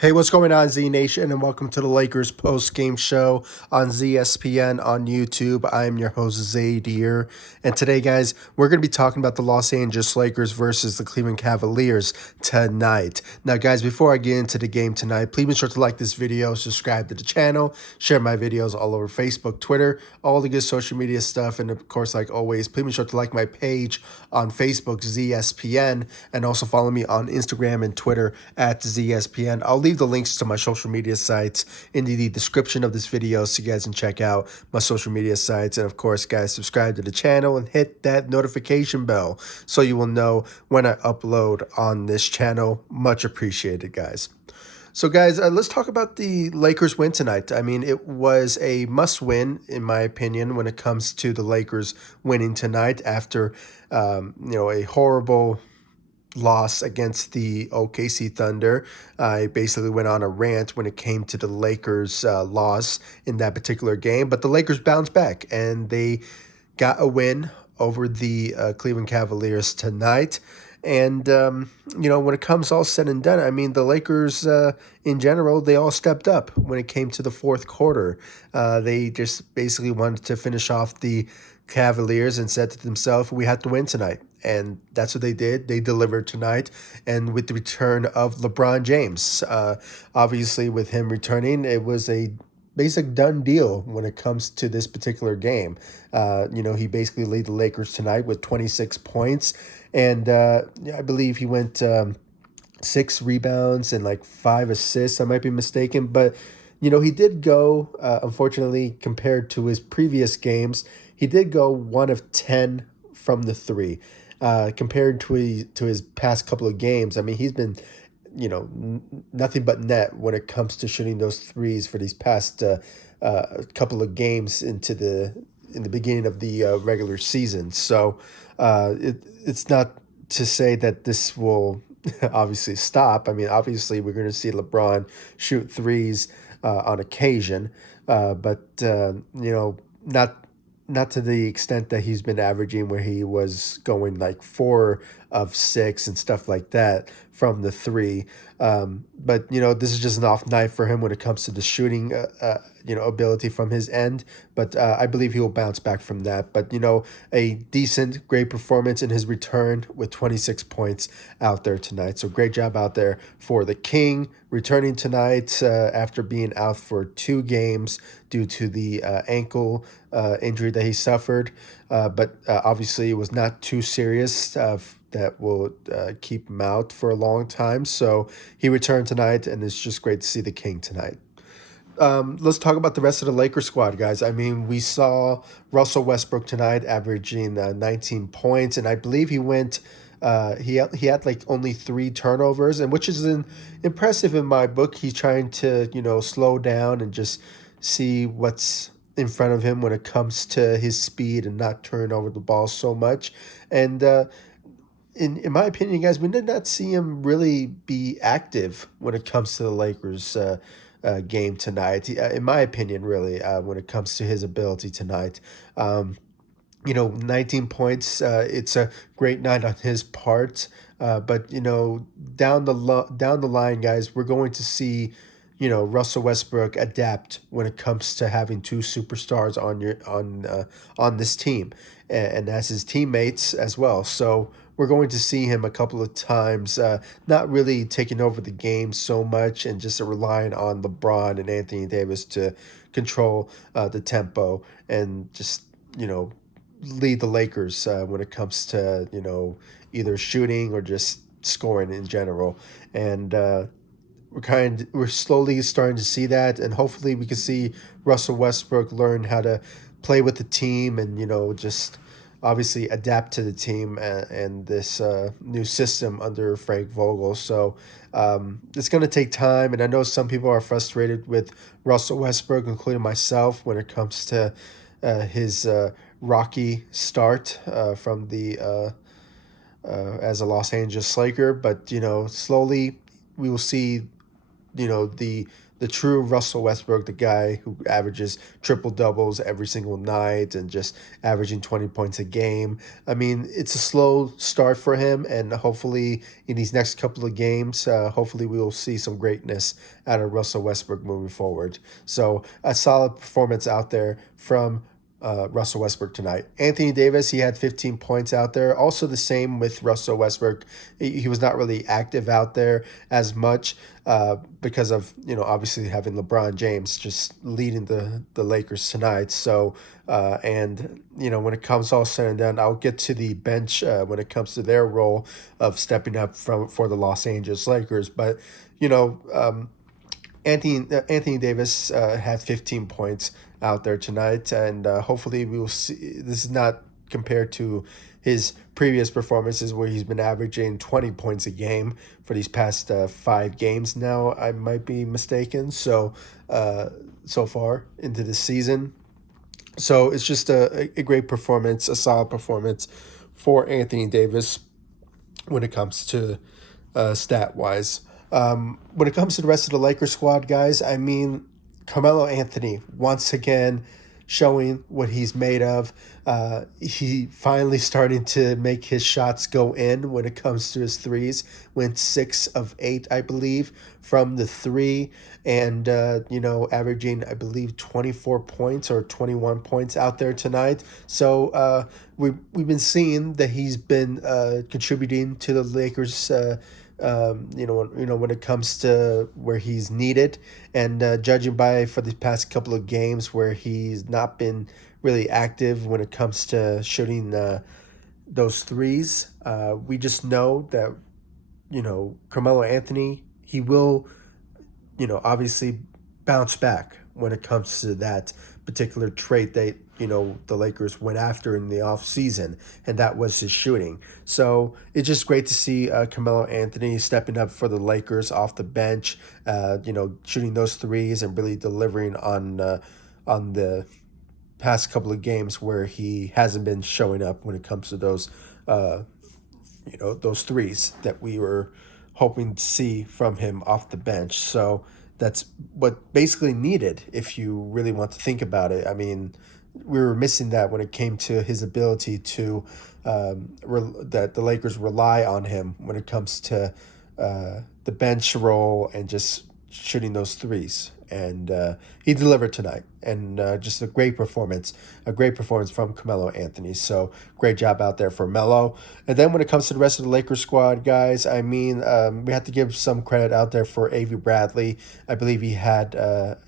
Hey, what's going on, Z Nation, and welcome to the Lakers post-game show on ZSPN on YouTube. I'm your host, Zayd here, and today, guys, we're going to be talking about the Los Angeles Lakers versus the Cleveland Cavaliers tonight. Now, guys, before I get into the game tonight, please be sure to like this video, subscribe to the channel, share my videos all over Facebook, Twitter, all the good social media stuff, and of course, like always, please be sure to like my page on Facebook, ZSPN, and also follow me on Instagram and Twitter at ZSPN. I'll leave the links to my social media sites in the description of this video so you guys can check out my social media sites. And of course, guys, subscribe to the channel and hit that notification bell so you will know when I upload on this channel. Much appreciated, guys. So, guys, let's talk about the Lakers win tonight. I mean, it was a must-win, in my opinion, when it comes to the Lakers winning tonight after, a horrible loss against the OKC Thunder. I basically went on a rant when it came to the Lakers' loss in that particular game, but the Lakers bounced back and they got a win over the Cleveland Cavaliers tonight. And, when it comes all said and done, I mean, the Lakers in general, they all stepped up when it came to the fourth quarter. They just basically wanted to finish off the Cavaliers and said to themselves, we have to win tonight. And that's what they did. They delivered tonight. And with the return of LeBron James, obviously with him returning, it was a basic done deal when it comes to this particular game. He basically led the Lakers tonight with 26 points. And I believe he went 6 rebounds and like 5 assists. I might be mistaken. But, he did go, unfortunately, compared to his previous games, he did go 1 of 10 from the three. Compared to his past couple of games, I mean, he's been nothing but net when it comes to shooting those threes for these past couple of games in the beginning of the regular season. So it's not to say that this will obviously stop. I mean, obviously we're going to see LeBron shoot threes on occasion, but not to the extent that he's been averaging, where he was going like 4 of 6 and stuff like that from the three. But this is just an off night for him when it comes to the shooting, ability from his end. But I believe he will bounce back from that. But a decent, great performance in his return with 26 points out there tonight. So great job out there for the King, returning tonight after being out for 2 games due to the ankle injury that he suffered. But obviously it was not too serious that will keep him out for a long time. So he returned tonight, and it's just great to see the King tonight. Let's talk about the rest of the Lakers squad, guys. I mean, we saw Russell Westbrook tonight averaging 19 points, and I believe he went. He had like only 3 turnovers, and which is impressive in my book. He's trying to slow down and just see what's in front of him when it comes to his speed and not turn over the ball so much. And in my opinion, guys, we did not see him really be active when it comes to the Lakers game tonight. In my opinion, really, when it comes to his ability tonight. 19 points. It's a great night on his part. But down the line, guys, we're going to see Russell Westbrook adapt when it comes to having 2 superstars on this team, and as his teammates as well. So we're going to see him a couple of times, not really taking over the game so much and just relying on LeBron and Anthony Davis to control the tempo and just lead the Lakers when it comes to either shooting or just scoring in general. And we're slowly starting to see that, and hopefully we can see Russell Westbrook learn how to play with the team and just obviously adapt to the team and this new system under Frank Vogel. So it's going to take time, and I know some people are frustrated with Russell Westbrook, including myself, when it comes to his rocky start from the as a Los Angeles Laker. But slowly we will see the the true Russell Westbrook, the guy who averages triple doubles every single night and just averaging 20 points a game. I mean, it's a slow start for him, and hopefully in these next couple of games, hopefully we will see some greatness out of Russell Westbrook moving forward. So a solid performance out there from Russell Westbrook tonight. Anthony Davis, he had 15 points out there. Also the same with Russell Westbrook. He was not really active out there as much because of, obviously having LeBron James just leading the Lakers tonight. So, when it comes all said and done, I'll get to the bench when it comes to their role of stepping up for the Los Angeles Lakers. But, you know, um, Anthony Davis had 15 points out there tonight, and hopefully we will see. This is not compared to his previous performances where he's been averaging 20 points a game for these past 5 games now. I might be mistaken. So far into the season, so it's just a great performance, a solid performance for Anthony Davis when it comes to stat wise. When it comes to the rest of the Lakers squad, guys, I mean, Carmelo Anthony once again showing what he's made of. He finally starting to make his shots go in when it comes to his threes. Went 6 of 8, I believe, from the three, and averaging, I believe, 24 points or 21 points out there tonight. So we've been seeing that he's been contributing to the Lakers. When it comes to where he's needed, and judging by for the past couple of games where he's not been really active when it comes to shooting those threes, we just know that Carmelo Anthony, he will obviously bounce back when it comes to that particular trait that, the Lakers went after in the offseason, and that was his shooting. So it's just great to see Carmelo Anthony stepping up for the Lakers off the bench, shooting those threes and really delivering on the past couple of games where he hasn't been showing up when it comes to uh, those threes that we were hoping to see from him off the bench. So that's what basically needed if you really want to think about it. I mean, we were missing that when it came to his ability to that the Lakers rely on him when it comes to the bench role and just shooting those threes. And he delivered tonight, and just a great performance from Carmelo Anthony. So great job out there for Melo. And then when it comes to the rest of the Lakers squad, guys, I mean, we have to give some credit out there for Avery Bradley. I believe he had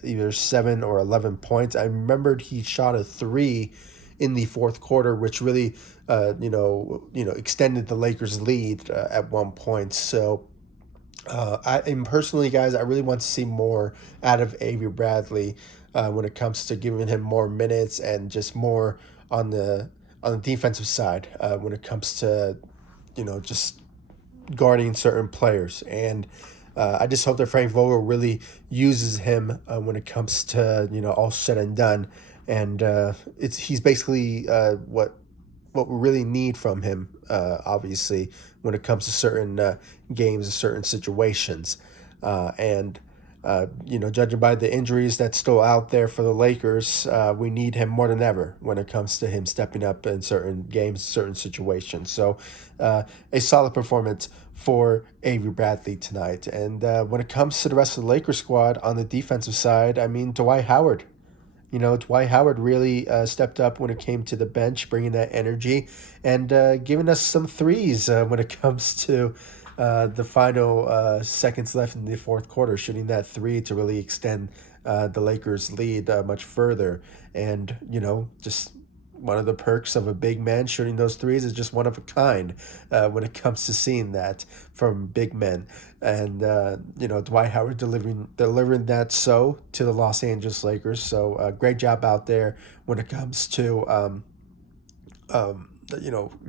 either 7 or 11 points. I remembered he shot a three in the fourth quarter, which really, extended the Lakers' lead at one point. So and personally, guys, I really want to see more out of Avery Bradley when it comes to giving him more minutes and just more on the defensive side when it comes to just guarding certain players. And I just hope that Frank Vogel really uses him when it comes to all said and done. And he's basically what we really need from him, obviously, when it comes to certain games and certain situations. Judging by the injuries that's still out there for the Lakers, we need him more than ever when it comes to him stepping up in certain games, certain situations. So a solid performance for Avery Bradley tonight. And when it comes to the rest of the Lakers squad on the defensive side, I mean, Dwight Howard. Dwight Howard really stepped up when it came to the bench, bringing that energy and giving us some threes when it comes to the final seconds left in the fourth quarter, shooting that three to really extend the Lakers' lead much further. And, just one of the perks of a big man shooting those threes is just one of a kind when it comes to seeing that from big men. And Dwight Howard delivering that to the Los Angeles Lakers. So great job out there when it comes to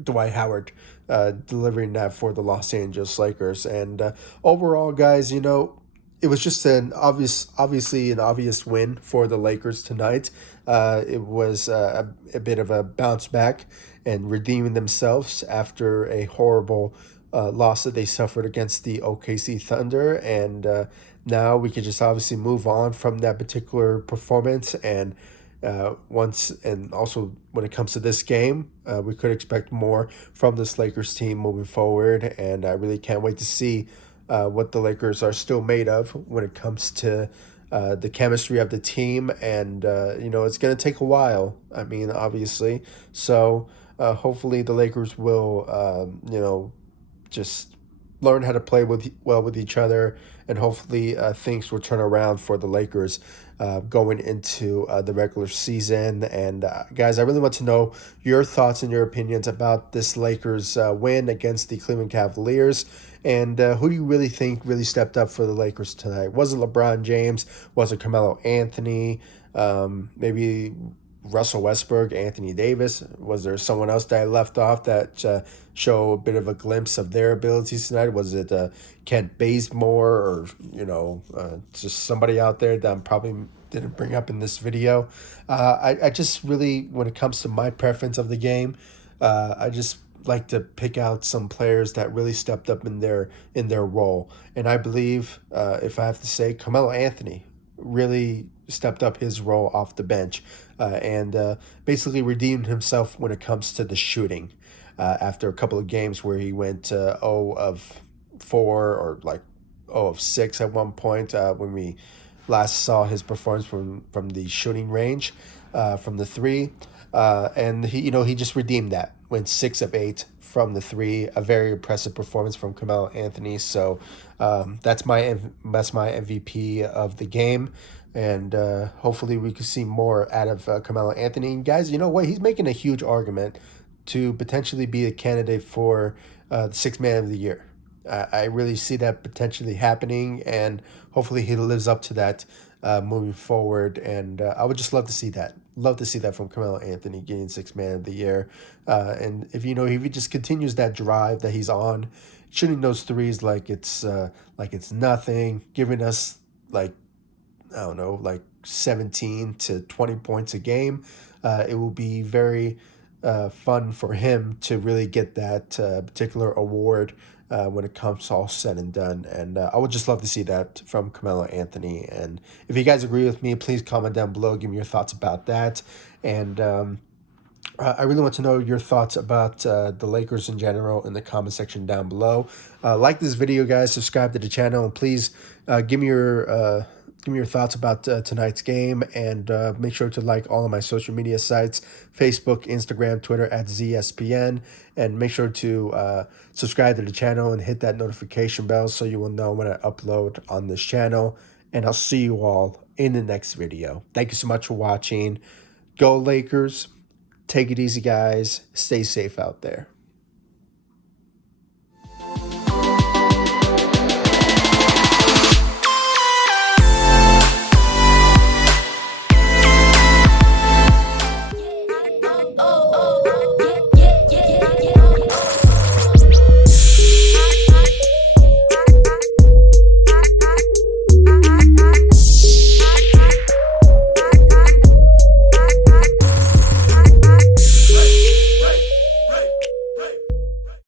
Dwight Howard delivering that for the Los Angeles Lakers. And overall, guys, it was just obviously an obvious win for the Lakers tonight. It was a bit of a bounce back and redeeming themselves after a horrible loss that they suffered against the OKC Thunder, and now we can just obviously move on from that particular performance. And also when it comes to this game, we could expect more from this Lakers team moving forward, and I really can't wait to see what the Lakers are still made of when it comes to the chemistry of the team. And it's going to take a while. I mean, obviously, so hopefully the Lakers will just learn how to play well with each other, and hopefully things will turn around for the Lakers going into the regular season. And guys, I really want to know your thoughts and your opinions about this Lakers win against the Cleveland Cavaliers. And who do you really think really stepped up for the Lakers tonight? Was it LeBron James? Was it Carmelo Anthony? Maybe Russell Westbrook, Anthony Davis? Was there someone else that I left off that show a bit of a glimpse of their abilities tonight? Was it Kent Bazemore, or just somebody out there that I probably didn't bring up in this video? I just really, when it comes to my preference of the game, I just like to pick out some players that really stepped up in their role. And I believe, if I have to say, Carmelo Anthony really stepped up his role off the bench, and basically redeemed himself when it comes to the shooting. After a couple of games where he went 0 of 4, or like 0 of 6 at one point, when we last saw his performance from the shooting range, from the three. And he just redeemed that. Went 6 of 8 from the three. A very impressive performance from Carmelo Anthony. So that's my MVP of the game. And hopefully we can see more out of Carmelo Anthony. And guys, you know what? He's making a huge argument to potentially be a candidate for the Sixth Man of the Year. I really see that potentially happening, and hopefully he lives up to that moving forward. And I would just love to see that. Love to see that from Carmelo Anthony getting Sixth Man of the Year. And if he just continues that drive that he's on, shooting those threes like it's nothing, giving us like, I don't know, like 17 to 20 points a game, it will be very fun for him to really get that particular award when it comes all said and done. And I would just love to see that from Carmelo Anthony. And if you guys agree with me, please comment down below, give me your thoughts about that. And I really want to know your thoughts about the Lakers in general in the comment section down below. Like this video, guys. Subscribe to the channel, and please give me your thoughts about tonight's game. And make sure to like all of my social media sites: Facebook, Instagram, Twitter @ZSPN. And make sure to subscribe to the channel and hit that notification bell so you will know when I upload on this channel. And I'll see you all in the next video. Thank you so much for watching. Go Lakers. Take it easy, guys. Stay safe out there.